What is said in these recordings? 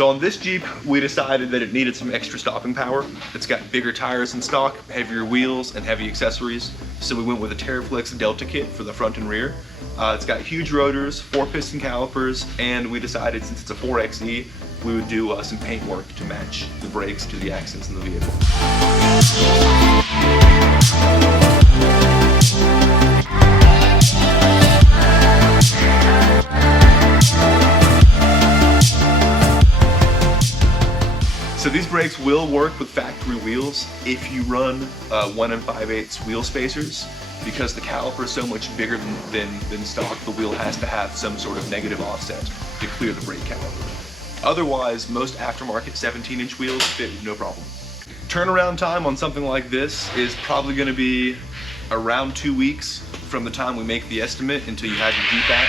So on this Jeep, we decided that it needed some extra stopping power. It's got bigger tires in stock, heavier wheels, and heavy accessories. So we went with a TeraFlex Delta Kit for the front and rear. It's got huge rotors, 4-piston calipers, and we decided since it's a 4xe, we would do some paint work to match the brakes to the accents in the vehicle. So these brakes will work with factory wheels if you run 1 5/8 wheel spacers. Because the caliper is so much bigger than stock, the wheel has to have some sort of negative offset to clear the brake caliper. Otherwise, most aftermarket 17-inch wheels fit no problem. Turnaround time on something like this is probably going to be around 2 weeks from the time we make the estimate until you have your Jeep back.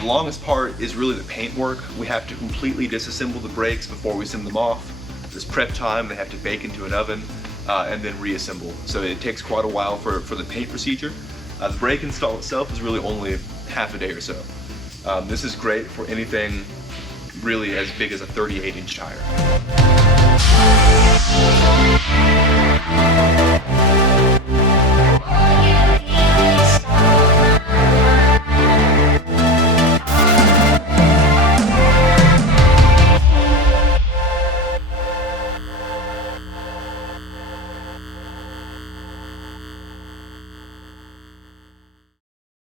The longest part is really the paint work. We have to completely disassemble the brakes before we send them off. There's prep time, they have to bake into an oven, and then reassemble. So it takes quite a while for the paint procedure. The brake install itself is really only half a day or so. This is great for anything really as big as a 38-inch tire.